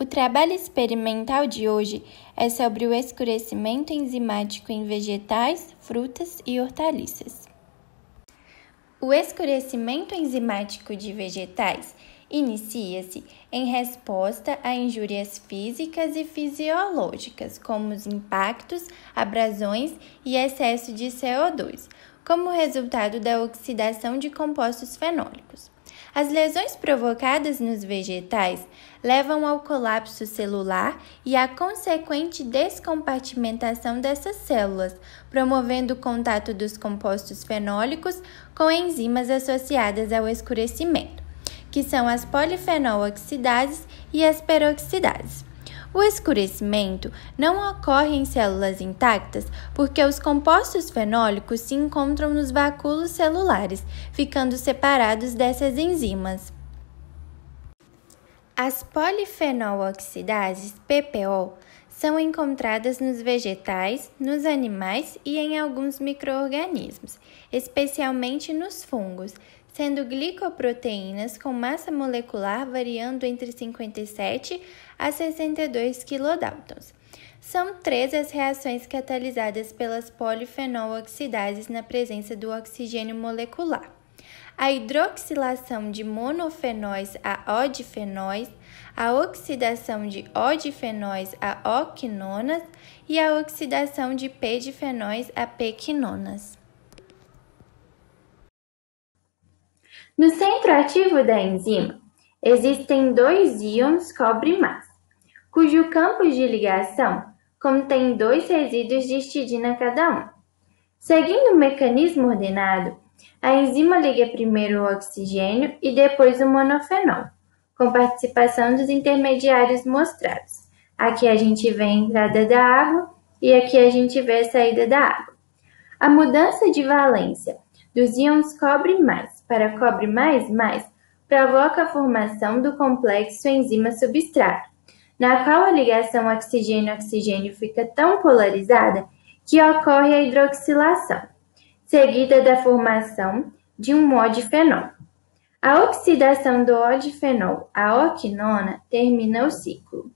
O trabalho experimental de hoje é sobre o escurecimento enzimático em vegetais, frutas e hortaliças. O escurecimento enzimático de vegetais inicia-se em resposta a injúrias físicas e fisiológicas, como os impactos, abrasões e excesso de CO2, como resultado da oxidação de compostos fenólicos. As lesões provocadas nos vegetais levam ao colapso celular e à consequente descompartimentação dessas células, promovendo o contato dos compostos fenólicos com enzimas associadas ao escurecimento, que são as polifenol-oxidases e as peroxidases. O escurecimento não ocorre em células intactas porque os compostos fenólicos se encontram nos vacúolos celulares, ficando separados dessas enzimas. As polifenol-oxidases, PPO, são encontradas nos vegetais, nos animais e em alguns micro-organismos, especialmente nos fungos, sendo glicoproteínas com massa molecular variando entre 57 a 62 kilodaltons. São 3 as reações catalisadas pelas polifenol-oxidases na presença do oxigênio molecular: a hidroxilação de monofenóis a odifenóis, a oxidação de odifenóis a oquinonas e a oxidação de p-difenóis a p-quinonas. No centro ativo da enzima, existem 2 íons cobre+, cujo campo de ligação contém 2 resíduos de histidina cada um. Seguindo o mecanismo ordenado, a enzima liga primeiro o oxigênio e depois o monofenol, com participação dos intermediários mostrados. Aqui a gente vê a entrada da água e aqui a gente vê a saída da água. A mudança de valência dos íons cobre+ para cobre++ provoca a formação do complexo enzima-substrato, na qual a ligação oxigênio-oxigênio fica tão polarizada que ocorre a hidroxilação, seguida da formação de um odifenol. A oxidação do odifenol à oquinona termina o ciclo.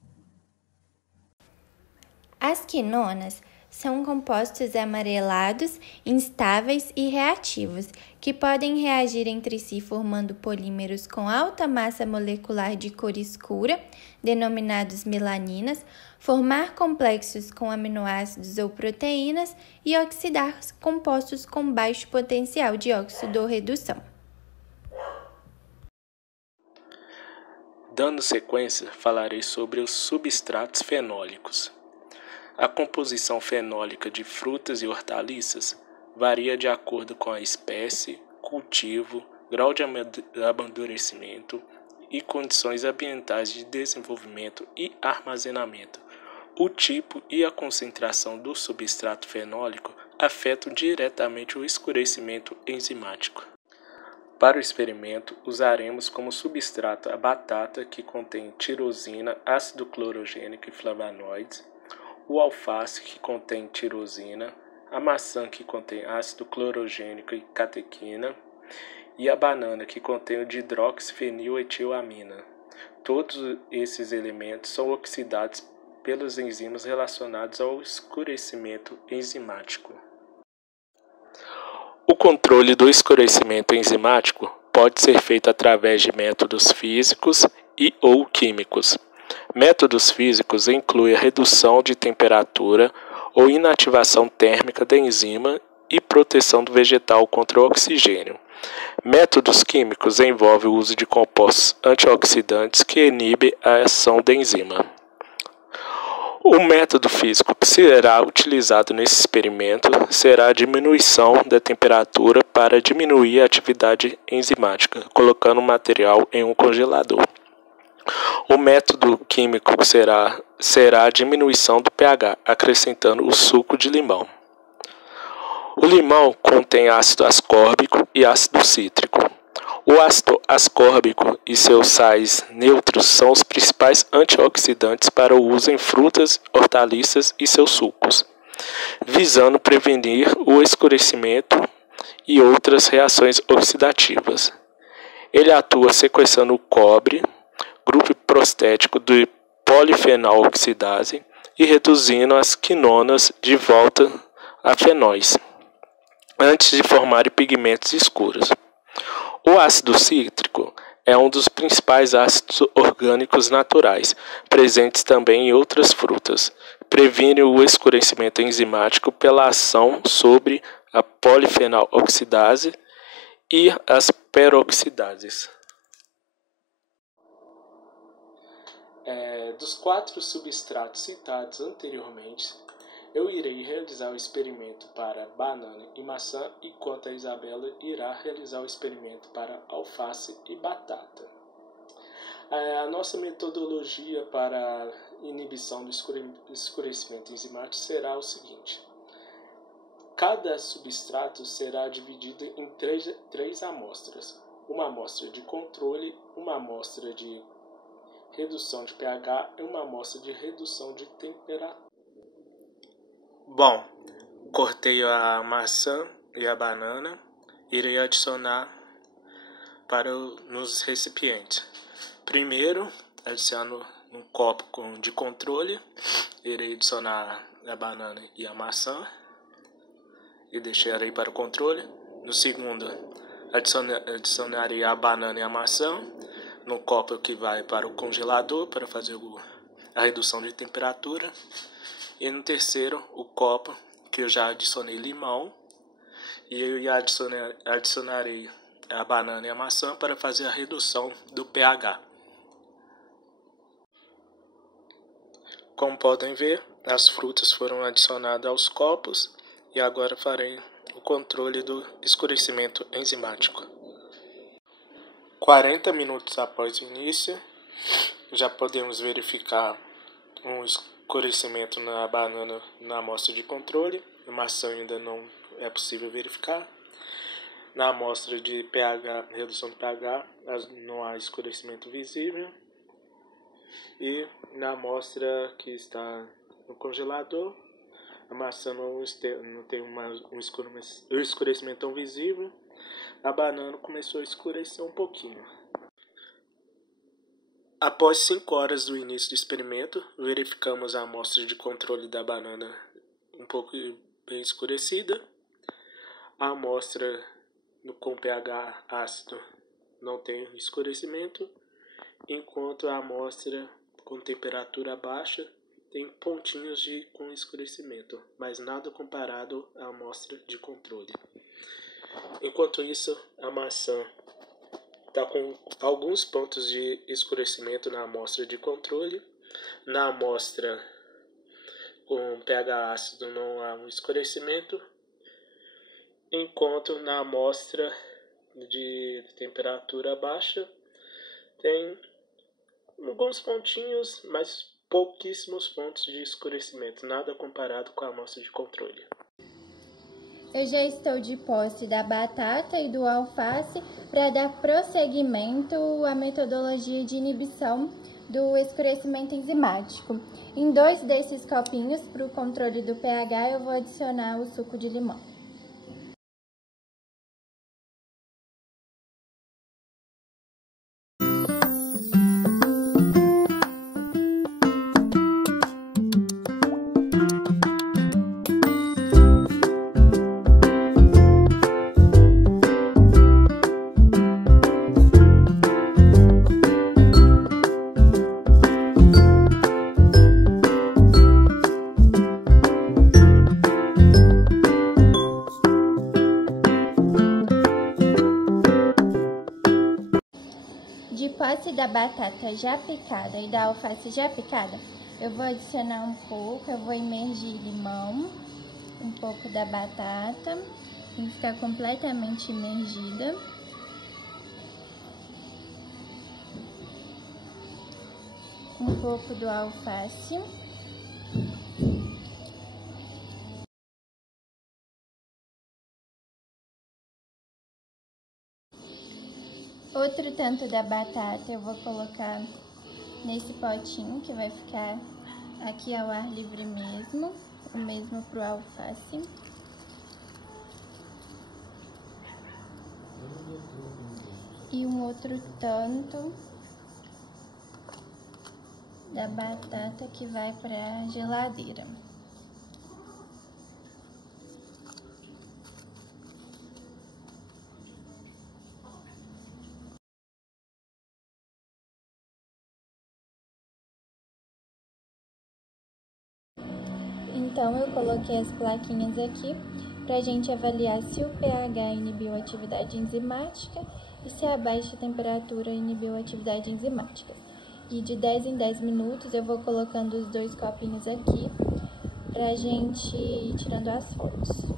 As quinonas são compostos amarelados, instáveis e reativos, que podem reagir entre si formando polímeros com alta massa molecular de cor escura, denominados melaninas, formar complexos com aminoácidos ou proteínas e oxidar compostos com baixo potencial de oxidorredução. Dando sequência, falarei sobre os substratos fenólicos. A composição fenólica de frutas e hortaliças varia de acordo com a espécie, cultivo, grau de amadurecimento e condições ambientais de desenvolvimento e armazenamento. O tipo e a concentração do substrato fenólico afetam diretamente o escurecimento enzimático. Para o experimento, usaremos como substrato a batata, que contém tirosina, ácido clorogênico e flavonoides, o alface, que contém tirosina, a maçã, que contém ácido clorogênico e catequina, e a banana, que contém o dihidroxifeniletilamina. Todos esses elementos são oxidados pelas enzimas relacionadas ao escurecimento enzimático. O controle do escurecimento enzimático pode ser feito através de métodos físicos e/ou químicos. Métodos físicos incluem a redução de temperatura ou inativação térmica da enzima e proteção do vegetal contra o oxigênio. Métodos químicos envolvem o uso de compostos antioxidantes que inibem a ação da enzima. O método físico que será utilizado nesse experimento será a diminuição da temperatura para diminuir a atividade enzimática, colocando o material em um congelador. O método químico será a diminuição do pH, acrescentando o suco de limão. O limão contém ácido ascórbico e ácido cítrico. O ácido ascórbico e seus sais neutros são os principais antioxidantes para o uso em frutas, hortaliças e seus sucos, visando prevenir o escurecimento e outras reações oxidativas. Ele atua sequestrando o cobre, grupo prostético do polifenol oxidase e reduzindo as quinonas de volta a fenóis, antes de formarem pigmentos escuros. O ácido cítrico é um dos principais ácidos orgânicos naturais, presentes também em outras frutas. Previne o escurecimento enzimático pela ação sobre a polifenol oxidase e as peroxidases. Dos 4 substratos citados anteriormente, eu irei realizar o experimento para banana e maçã, enquanto a Isabela irá realizar o experimento para alface e batata. A nossa metodologia para inibição do escurecimento enzimático será o seguinte: cada substrato será dividido em três amostras. Uma amostra de controle, uma amostra de redução de pH e uma amostra de redução de temperatura. Bom, cortei a maçã e a banana, irei adicionar nos recipientes. Primeiro, adiciono um copo de controle, irei adicionar a banana e a maçã e deixarei para o controle. No segundo, adicionarei a banana e a maçã no copo que vai para o congelador para fazer a redução de temperatura. E no terceiro, o copo que eu já adicionei limão e eu adicionarei a banana e a maçã para fazer a redução do pH. Como podem ver, as frutas foram adicionadas aos copos e agora farei o controle do escurecimento enzimático. 40 minutos após o início, já podemos verificar um escurecimento na banana na amostra de controle. Na maçã ainda não é possível verificar. Na amostra de pH, redução do pH, não há escurecimento visível. E na amostra que está no congelador, a maçã não tem um escurecimento tão visível. A banana começou a escurecer um pouquinho. Após 5 horas do início do experimento, verificamos a amostra de controle da banana um pouco bem escurecida. A amostra com pH ácido não tem escurecimento, enquanto a amostra com temperatura baixa tem pontinhos com escurecimento, mas nada comparado à amostra de controle. Enquanto isso, a maçã está com alguns pontos de escurecimento na amostra de controle. Na amostra com pH ácido não há um escurecimento, enquanto na amostra de temperatura baixa tem alguns pontinhos, mas pouquíssimos pontos de escurecimento, nada comparado com a amostra de controle. Eu já estou de posse da batata e do alface para dar prosseguimento à metodologia de inibição do escurecimento enzimático. Em 2 desses copinhos, para o controle do pH, eu vou adicionar o suco de limão. De posse da batata já picada e da alface já picada, eu vou adicionar um pouco, eu vou imergir limão, um pouco da batata, tem que ficar completamente imergida. Um pouco do alface. Outro tanto da batata eu vou colocar nesse potinho que vai ficar aqui ao ar livre mesmo, o mesmo pro alface. E um outro tanto da batata que vai para a geladeira. Então, eu coloquei as plaquinhas aqui para a gente avaliar se o pH inibiu a atividade enzimática e se a baixa temperatura inibiu a atividade enzimática. E de 10 em 10 minutos eu vou colocando os 2 copinhos aqui para a gente ir tirando as fotos.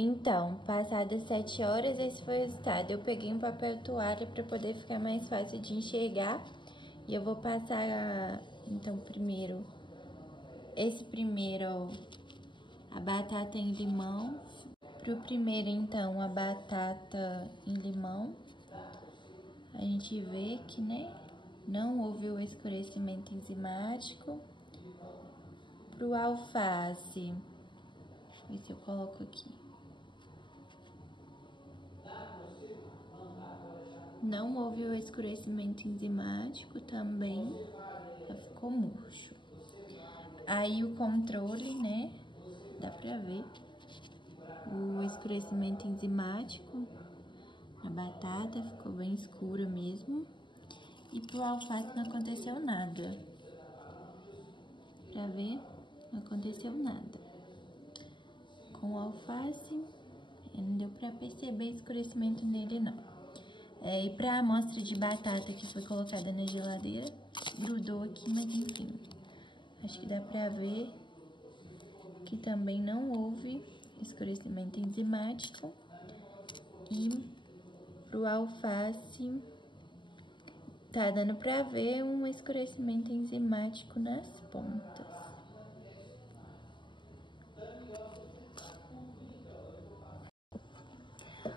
Então, passadas 7 horas, esse foi o resultado. Eu peguei um papel toalha para poder ficar mais fácil de enxergar. E eu vou passar, então, primeiro, a batata em limão. Pro primeiro, então, a batata em limão. A gente vê que, né, não houve o escurecimento enzimático. Pro alface, deixa eu ver se eu coloco aqui. Não houve o escurecimento enzimático também, ficou murcho. Aí o controle, né, dá pra ver o escurecimento enzimático. A batata ficou bem escura mesmo. E pro alface não aconteceu nada. Pra ver, não aconteceu nada. Com o alface, não deu pra perceber escurecimento nele não. E para a amostra de batata que foi colocada na geladeira, grudou aqui, mas enfim. Acho que dá para ver que também não houve escurecimento enzimático. E pro alface, tá dando para ver um escurecimento enzimático nas pontas.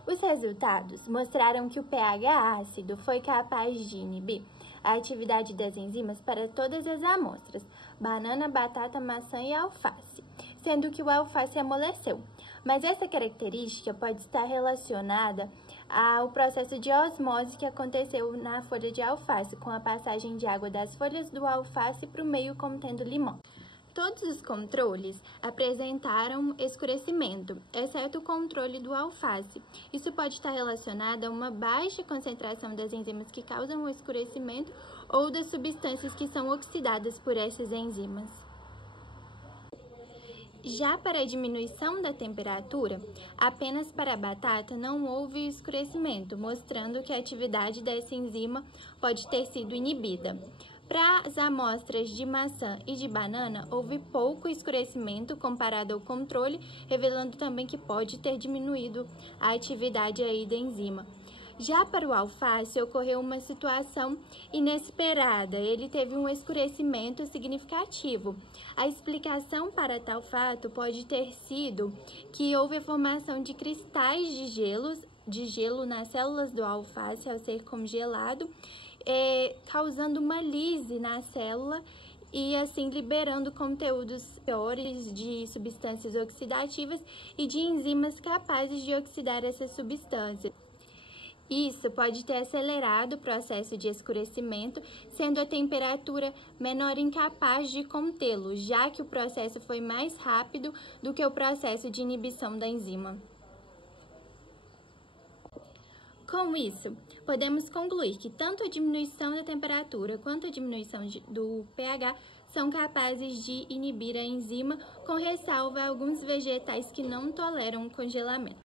Os resultados mostraram que o pH ácido foi capaz de inibir a atividade das enzimas para todas as amostras, banana, batata, maçã e alface, sendo que o alface amoleceu. Mas essa característica pode estar relacionada ao processo de osmose que aconteceu na folha de alface, com a passagem de água das folhas do alface para o meio contendo limão. Todos os controles apresentaram escurecimento, exceto o controle do alface. Isso pode estar relacionado a uma baixa concentração das enzimas que causam o escurecimento ou das substâncias que são oxidadas por essas enzimas. Já para a diminuição da temperatura, apenas para a batata não houve escurecimento, mostrando que a atividade dessa enzima pode ter sido inibida. Para as amostras de maçã e de banana, houve pouco escurecimento comparado ao controle, revelando também que pode ter diminuído a atividade aí da enzima. Já para o alface, ocorreu uma situação inesperada. Ele teve um escurecimento significativo. A explicação para tal fato pode ter sido que houve a formação de cristais de gelo nas células do alface ao ser congelado, causando uma lise na célula e assim liberando conteúdos piores de substâncias oxidativas e de enzimas capazes de oxidar essas substâncias. Isso pode ter acelerado o processo de escurecimento, sendo a temperatura menor incapaz de contê-lo, já que o processo foi mais rápido do que o processo de inibição da enzima. Com isso, podemos concluir que tanto a diminuição da temperatura quanto a diminuição do pH são capazes de inibir a enzima, com ressalva a alguns vegetais que não toleram o congelamento.